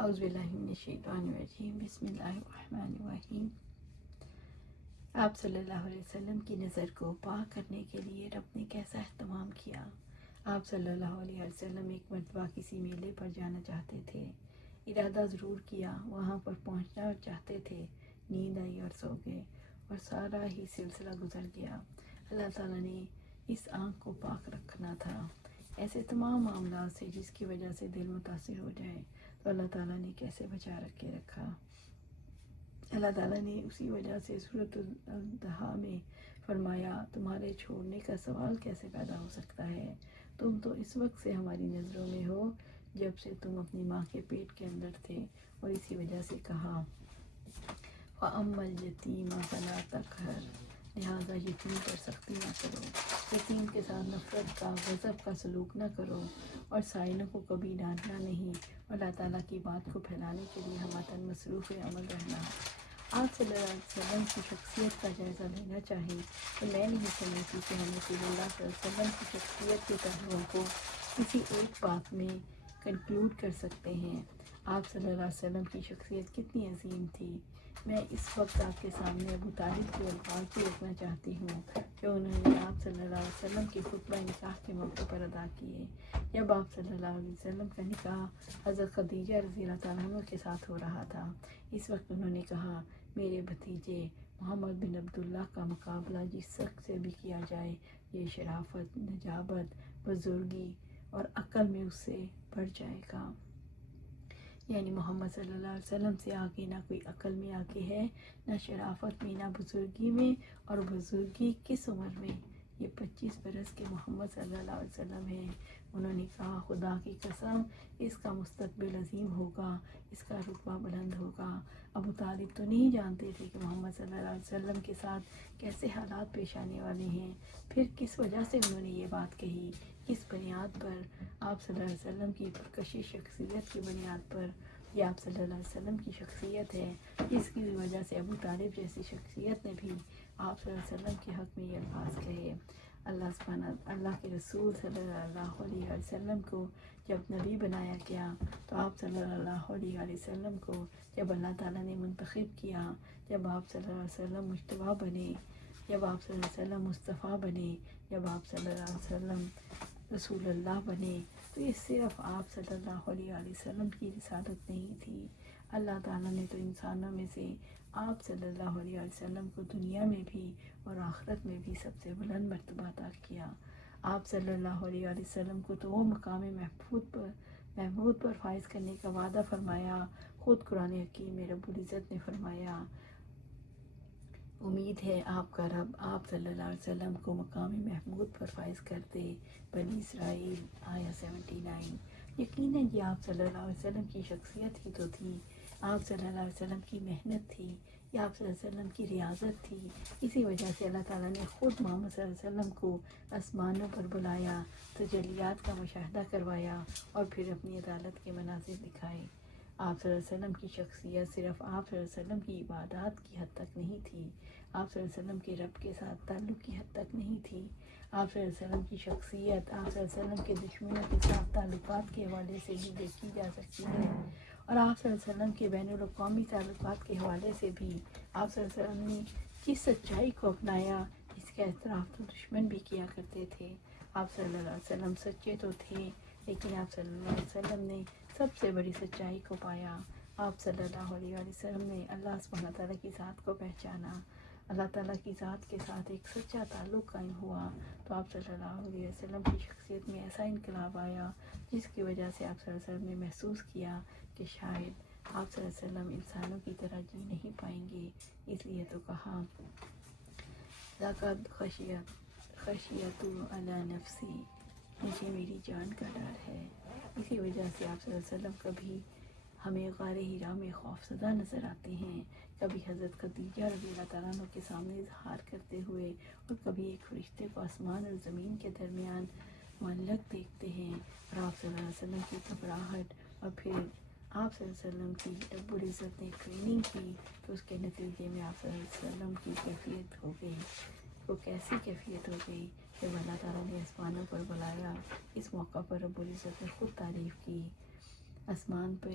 اعوذ باللہ من الشیطان الرجیم، بسم اللہ الرحمن الرحیم۔ آپ صلی اللہ علیہ وسلم کی نظر کو پاک کرنے کے لیے رب نے کیسا اہتمام کیا۔ آپ صلی اللہ علیہ وسلم ایک مرتبہ کسی میلے پر جانا چاہتے تھے، ارادہ ضرور کیا، وہاں پر پہنچنا چاہتے تھے، نیند آئی اور سو گئے اور سارا ہی سلسلہ گزر گیا۔ اللہ تعالیٰ نے اس آنکھ کو پاک رکھنا تھا ایسے تمام معاملات سے جس کی وجہ سے دل متاثر ہو جائے، تو اللہ تعالیٰ نے کیسے بچا کے رکھا۔ اللہ تعالیٰ نے اسی وجہ سے سورۃ الضحیٰ میں فرمایا، تمہارے چھوڑنے کا سوال کیسے پیدا ہو سکتا ہے، تم تو اس وقت سے ہماری نظروں میں ہو جب سے تم اپنی ماں کے پیٹ کے اندر تھے، اور اسی وجہ سے کہا وَأَمَّا الْيَتِيمَ فَلَا تَقْهَرْ، لہٰذا یتیم پر سختی نہ کرو، یتیم کے ساتھ نفرت کا، غضب کا سلوک نہ کرو، اور سائلوں کو کبھی ڈانٹنا نہیں، اور اللہ تعالیٰ کی بات کو پھیلانے کے لیے ہمہ مصروف عمل رہنا۔ آپ صلی اللہ علیہ وسلم کی شخصیت کا جائزہ لینا چاہیے تو میں نہیں سمجھتی کہ ہم رسول اللہ صلی اللہ علیہ وسلم کی شخصیت کے پہلوؤں کو کسی ایک بات میں کنکلوڈ کر سکتے ہیں۔ آپ صلی اللہ علیہ وسلم کی شخصیت کتنی عظیم تھی۔ میں اس وقت آپ کے سامنے ابو طالب کے الفاظ بھی رکھنا چاہتی ہوں جو انہوں نے آپ صلی اللہ علیہ وسلم کے خطبہ نکاح کے موقع پر ادا کیے۔ جب آپ صلی اللہ علیہ وسلم کا نکاح حضرت خدیجہ رضی اللہ تعالیٰ عنہ کے ساتھ ہو رہا تھا، اس وقت انہوں نے کہا، میرے بھتیجے محمد بن عبداللہ کا مقابلہ جس شخص سے بھی کیا جائے، یہ شرافت، نجابت، بزرگی اور عقل میں اس سے بڑھ جائے گا۔ یعنی محمد صلی اللہ علیہ وسلم سے آگے نہ کوئی عقل میں آگے ہے، نہ شرافت میں، نہ بزرگی میں، اور بزرگی کس عمر میں؟ یہ 25 برس کے محمد صلی اللہ علیہ وسلم ہیں۔ انہوں نے کہا، خدا کی قسم اس کا مستقبل عظیم ہوگا، اس کا رتبہ بلند ہوگا۔ ابو طالب تو نہیں جانتے تھے کہ محمد صلی اللہ علیہ وسلم کے ساتھ کیسے حالات پیش آنے والے ہیں، پھر کس وجہ سے انہوں نے یہ بات کہی، کس بنیاد پر؟ آپ صلی اللہ علیہ وسلم کی پرکشش شخصیت کی بنیاد پر۔ یہ آپ صلی اللہ علیہ وسلم کی شخصیت ہے جس کی وجہ سے ابو طالب جیسی شخصیت نے بھی آپ صلی اللہ علیہ وسلم کے حق میں یہ الفاظ کہے۔ اللہ کے رسول صلی اللہ علیہ وسلم کو جب نبی بنایا گیا، تو آپ صلی اللہ علیہ وسلم کو جب اللہ تعالیٰ نے منتخب کیا، جب آپ صلی اللہ علیہ وسلم مجتبی بنے، جب آپ صلی اللہ علیہ وسلم مصطفیٰ بنے، جب آپ صلی اللہ علیہ وسلم رسول اللہ بنے، تو یہ صرف آپ صلی اللہ علیہ وسلم کی رسالت نہیں تھی۔ اللہ تعالیٰ نے تو انسانوں میں سے آپ صلی اللہ علیہ وسلم کو دنیا میں بھی اور آخرت میں بھی سب سے بلند مرتبہ عطا کیا۔ آپ صلی اللہ علیہ وسلم کو تو وہ مقام محمود پر فائز کرنے کا وعدہ فرمایا، خود قرآن حکیم میں رب العزت نے فرمایا، امید ہے آپ کا رب آپ صلی اللہ علیہ وسلم کو مقام محمود پر فائز کر دے۔ بنی اسرائیل آیا 79۔ یقیناً یہ آپ صلی اللہ علیہ وسلم کی شخصیت ہی تو تھی، آپ صلی اللہ علیہ وسلم کی محنت تھی، یہ آپ صلی اللہ علیہ وسلم کی ریاضت تھی۔ اسی وجہ سے اللہ تعالیٰ نے خود محمد صلی اللہ علیہ وسلم کو آسمانوں پر بلایا، تجلیات کا مشاہدہ کروایا، اور پھر اپنی عدالت کے مناظر دکھائے۔ آپ صلی اللہ علیہ وسلم کی شخصیت صرف آپ صلی اللہ علیہ وسلم کی عبادات کی حد تک نہیں تھی، آپ صلی اللہ علیہ وسلم کے رب کے ساتھ تعلق کی حد تک نہیں تھی۔ آپ صلی اللہ علیہ وسلم کی شخصیت آپ صلی اللہ علیہ وسلم کے دشمنوں کے ساتھ تعلقات کے حوالے سے بھی دیکھی جا سکتی ہے، اور آپ صلی اللہ علیہ وسلم کے بین الاقوامی تعلقات کے حوالے سے بھی آپ صلی اللہ علیہ وسلم نے کس سچائی کو اپنایا جس کا اعتراف تو دشمن بھی کیا کرتے تھے۔ آپ صلی اللہ علیہ وسلم سچے تو تھے، لیکن آپ صلی اللہ علیہ وسلم نے سب سے بڑی سچائی کو پایا۔ آپ صلی اللہ علیہ وسلم نے اللہ سبحانہ تعالیٰ کی ذات کو پہچانا، اللہ تعالیٰ کی ذات کے ساتھ ایک سچا تعلق قائم ہوا، تو آپ صلی اللہ علیہ وسلم کی شخصیت میں ایسا انقلاب آیا جس کی وجہ سے آپ صلی اللہ علیہ وسلم نے محسوس کیا کہ شاید آپ صلی اللہ علیہ وسلم انسانوں کی طرح جی نہیں پائیں گے، اس لیے تو کہا لقد خشیت علی نفسی، مجھے میری جان کا ڈر ہے۔ اسی وجہ سے آپ صلی اللہ علیہ وسلم کبھی ہمیں غار حرا میں خوف زدہ نظر آتے ہیں، کبھی حضرت خدیجہ رضی اللہ تعالیٰ عنہ کے سامنے اظہار کرتے ہوئے، اور کبھی ایک فرشتے کو آسمان اور زمین کے درمیان معلق دیکھتے ہیں، اور آپ صلی اللہ علیہ وسلم کی گھبراہٹ، اور پھر آپ صلی اللہ علیہ وسلم کی رب العزت نے ٹریننگ کی، تو اس کے نتیجے میں آپ صلی اللہ علیہ وسلم کی کیفیت ہو گئی، وہ کیسی کیفیت ہو گئی جب اللہ تعالیٰ نے آسمانوں پر بلایا۔ اس موقع پر رب العزت نے خود تعریف کی، آسمان پہ